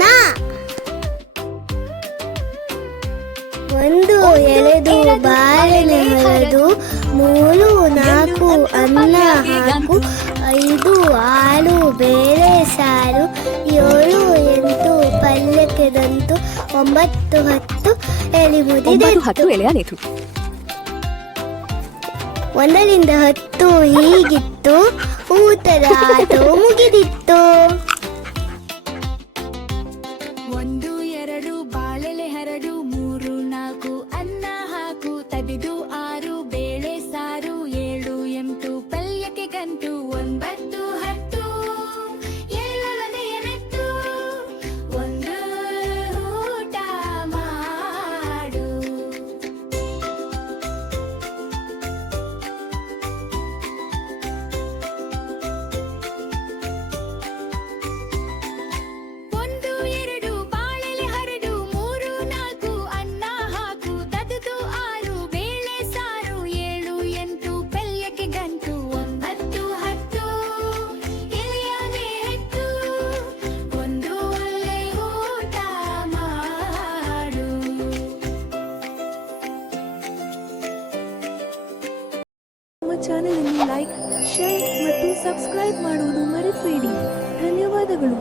ಮಾಡೋಣ. ಒಂದು ಎಳೆದು ಬಾಳೆಲೆ ಹರಿದು, 3 4 ಅನ್ನ ಹಾಕು, 5 6 ಬೇಳೆ ಸಾರು, 7 8 ಪಲ್ಯಕ್ಕೆ ದಂತು, 9 10 ಎಲೆ ಮುದಿದೆತ್ತು. ಎಲೆಯ ನೇತು 1ರಿಂದ 10 ಹೀಗಿತ್ತು, ಊಟದ ಆಟವು ಮುಗಿದಿತ್ತು. 1 2 ಬಾಳೆಲೆ ಹರಡು, 3 4 ಅನ್ನ ಹಾಕು, ತದಿದು 6 ಬೇಳೆ ಸಾರು, 7 8 ಪಲ್ಯಕ್ಕೆ ಗಂಟು, 9 10 ಎಲ್ಲವನೆಯ ನೆತ್ತು, ಒಂದು ಊಟ ಮಾಡು. ಒಂದು ಎರಡು ಬಾಳೆಲೆ ಹರಡು, 3 4 ಅನ್ನ ಹಾಕು, ತದುದು 6 ಬೇಳೆ ಸಾರು, 7 8 ಪಲ್ಯಕ್ಕೆ ಗಂಟು, 9 10 ಎಲೆಯನೆ ಹೆತ್ತು, ಒಂದು ಒಳ್ಳೆ ಊಟ ಮಾಡು. ನಮ್ಮ ಚಾನೆಲ್ ಅನ್ನು ಲೈಕ್, ಶೇರ್ ಮತ್ತು ಸಬ್ಸ್ಕ್ರೈಬ್ ಮಾಡುವುದು ಮರೆಯಬೇಡಿ. ಧನ್ಯವಾದಗಳು.